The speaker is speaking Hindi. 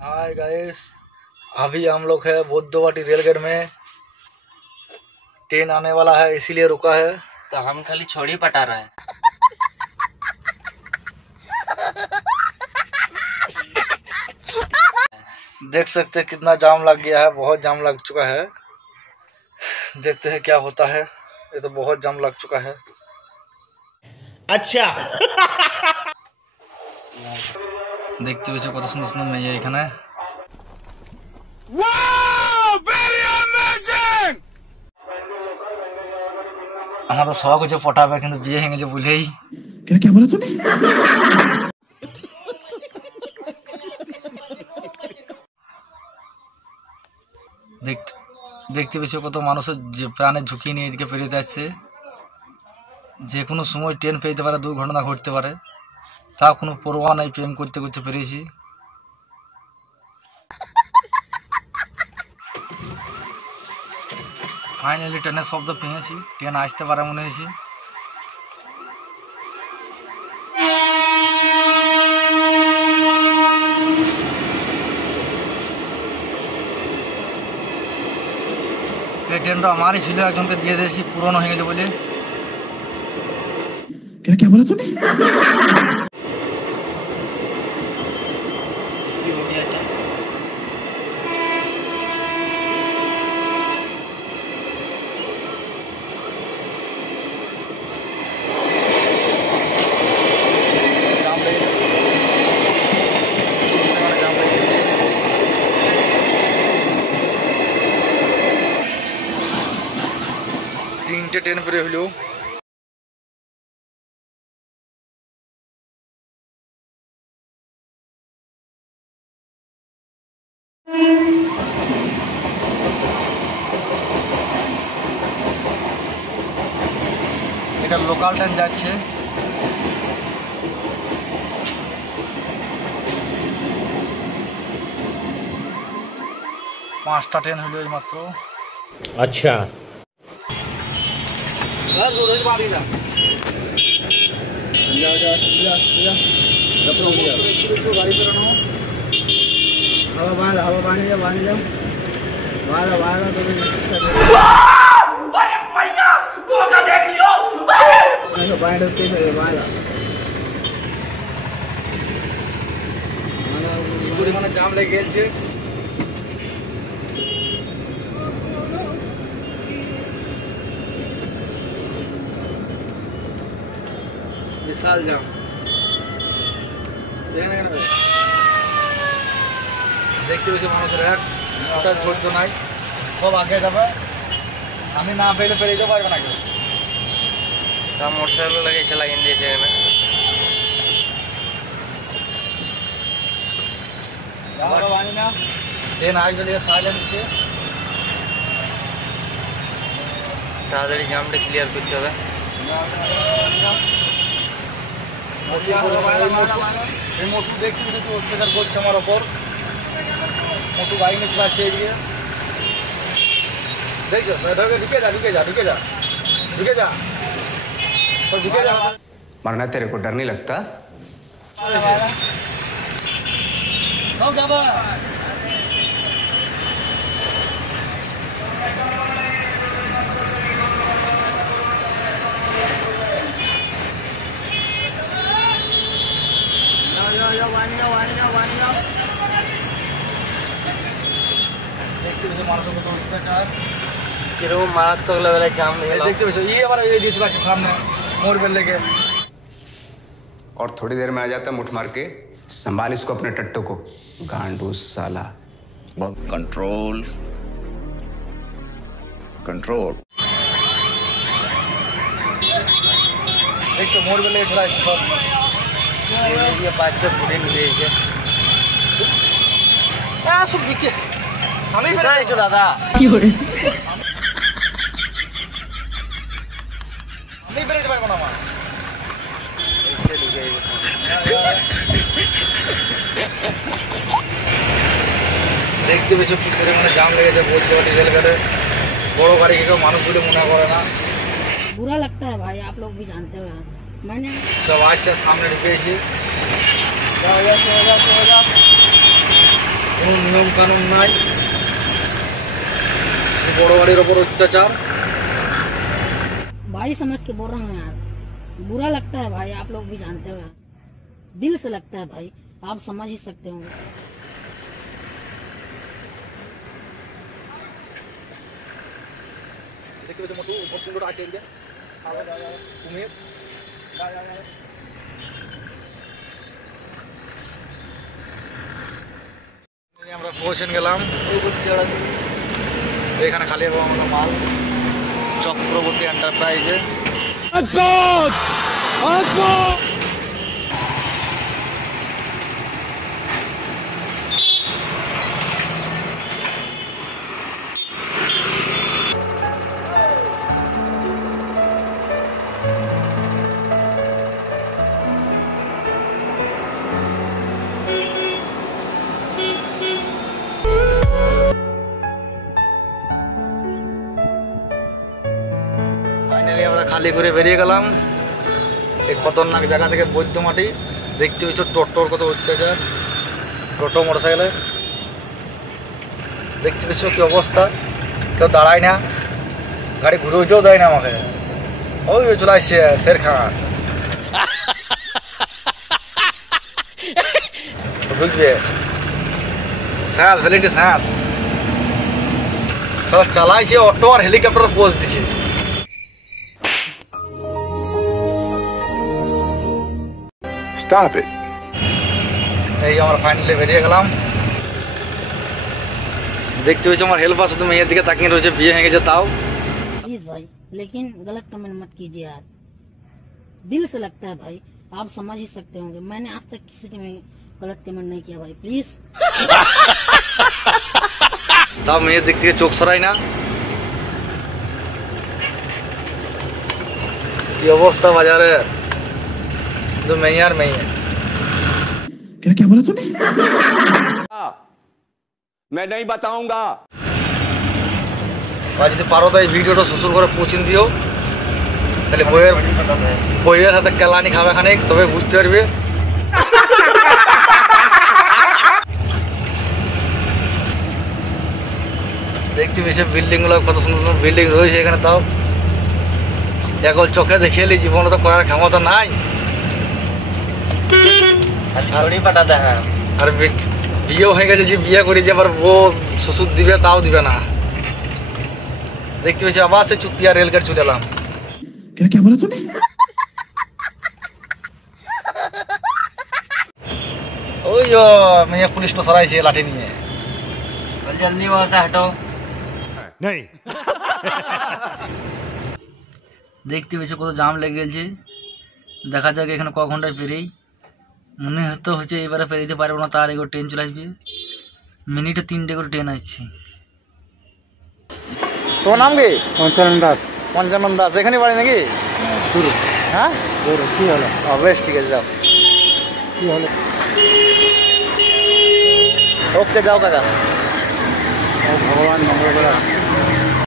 हाय गाइस, अभी हम लोग है बुद्धवाटी रेलगेट में। ट्रेन आने वाला है इसीलिए रुका है। तो हम खाली छोड़ी पटा रहे हैं। देख सकते हैं कितना जाम लग गया है, बहुत जाम लग चुका है। देखते हैं क्या होता है। ये तो बहुत जाम लग चुका है। अच्छा देखते हुए कत सुंदर सुंदर मैं এখানে আমাদের শখ হচ্ছে পটাবে, কিন্তু বিয়ে হয়ে গেছে বলেই। क्या बोला तूने? দেখতে পেয়েছি কত মানুষের যে প্রাণের ঝুঁকি নিয়ে এদিকে পেরিয়ে যাচ্ছে। যে কোনো সময় ট্রেন পেতে পারে, দুর্ঘটনা ঘটতে পারে, তাও কোনো পরোয়া নাই। প্রেম করতে করতে পেরেছি। ফাইনালি ট্রেনের শব্দ পেয়েছি, ট্রেন আসতে পারে মনে হয়েছে। এই ট্রেনটা আমারই ছিল, একজনকে দিয়ে দিয়েছি, পুরনো হয়ে গেছে বলে। क्या बोला तूने? তিনটে ট্রেন বেরিয়ে হলো। এটা লোকাল ট্রেন যাচ্ছে। পাঁচটা ট্রেন হলো এই মাত্র। अच्छा जाम लगे गेल छे। विशाल जाम देखते हुए মানুষের একটা ধৈর্য নাই, সব আগে যাবে। আমি না পেলে পেরিয়ে পারবে না কেউ। তা মোটরসাইকেল লাগে এসে লাগিয়ে দিয়েছে এখানে। জানি না ট্রেন আসবে, সাইলেন্ট আছে। তাড়াতাড়ি জামটা ক্লিয়ার করতে হবে। এই মোটু দেখতে একটু অত্যাচার করছে আমার ওপর। মোটু গাড়ি নিয়ে চলে আসছে এদিকে। দেখছো ঢুকে যা ঢুকে যা ঢুকে যা ঢুকে যা তো ঢুকে যা। मरना तेरे को डर नहीं लगता? सब जाबा দেখতে পেয়েছো মানুষের কত অত্যাচার, কিরকম মারাত্মক লেভেলের জাম দেখলাম। দেখতে পেয়েছো এই আবার এই দিয়ে চলে আসছে সামনে মোড়বেল লেগে। और थोड़ी देर में आ जाता मुठ मार के। संभाल इसको अपने टट्टू को, गांडू साला। कंट्रोल कंट्रोल দেখছো মোড়বেল লেগে চলে আসছে সব। দিয়ে বাচ্চা ঘুরে নিয়ে এসে সব দিকে আমি এসো দাদা। আমি বেরোতে পারবো না। আমার দেখতে পেয়েছো কি পরিমাণে জাম লেগেছে বুদ্ধবাটি রেলগেটে। বড় গাড়ি কেউ মানুষ বলে মনে করে না। बुरा लगता है भाई, आप लोग भी जानते हो यार। मैंने सब आज से सामने ढुके কোনো নিয়ম কানুন নাই, বড় গাড়ির ওপর অত্যাচার। भाई समझ के बोल रहा हूँ यार, बुरा लगता है भाई, आप लोग भी जानते हो यार, दिल से लगता है भाई, आप समझ ही सकते होंगे। দেখতে পাচ্ছ মোটু 10 মিনিট আছে এদিকে সালা যা কুমির যা আমরা পৌঁছে গেলাম। এখানে খালি হবে আমাদের মাল চক্রবর্তী এন্টারপ্রাইজে। ফাইনালি আমরা খালি করে বেরিয়ে গেলাম এই খতরনাক জায়গা থেকে। বৈদ্যমাটি দেখতে পেয়েছো, টোটোর কত অত্যাচার, টোটো মোটরসাইকেলে দেখতে পেয়েছো কি অবস্থা, কেউ দাঁড়ায় না, গাড়ি ঘুরে উঠেও দেয় না আমাকে। ওই চলে আসছে শের খান, ঢুকবে শ্বাস ভ্যালিডি শ্বাস সব চালাইছে, অটো আর হেলিকপ্টার পোজ দিচ্ছে। Stop it. এই আমরা ফাইনালি বেরিয়ে গেলাম। দেখতে পেয়েছো আমার হেল্পার শুধু মেয়ের দিকে তাকিয়ে রয়েছে, বিয়ে হয়ে গেছে তাও। प्लीज भाई, लेकिन गलत कमेंट मत कीजिए यार, दिल से लगता है भाई, आप समझ ही सकते होंगे, मैंने आज तक किसी के में गलत कमेंट नहीं किया भाई, प्लीज। তাও মেয়ের দিক থেকে চোখ সরাই না। কি অবস্থা বাজারে, শুধু মেয়ে আর মেয়ে। क्या बोला तूने? मैं नहीं बताऊंगा। আর যদি পারো তো এই ভিডিওটা শ্বশুর করে পৌঁছে দিও, তাহলে বইয়ের হাতে কেলানি খাবে খানিক, তবে বুঝতে পারবে। দেখতে পেয়েছে বিল্ডিং গুলো কত সুন্দর সুন্দর বিল্ডিং রয়েছে এখানে, তাও এখন চোখে দেখিয়ে এলি, জীবনে তো করার ক্ষমতা নাই। পাঠাতে হ্যাঁ, আর বিয়েও হয়ে গেছে, যে বিয়ে করি যে আবার ও শ্বশুর দিবে তাও দিবে না। দেখতে পেয়েছি আবার সে চুতিয়া রেলগাড়ি চলে এলাম। क्या बोला तूने? ওই মেয়ে পুলিশটা সরাইছে লাঠি নিয়ে। जल्दी वहाँ से हटो। नहीं। দেখতে পেয়েছি কত জাম লেগে গেছে, দেখা যাক এখানে ক ঘন্টায় পেরেই। মনে হচ্ছে এবারে পেরিতে পারবো না, তার এগো ট্রেন চলে আসবে, মিনিটে 3টে করে ট্রেন আসছে। তোর নাম কি? পঞ্চানন দাস। পঞ্চানন দাস, এখানে বাড়ি নাকি? হ্যাঁ কি হলো? বেশ ঠিক আছে, যাও। কি হলো? ওকে যাও কাকা। ভগবান মঙ্গল করা।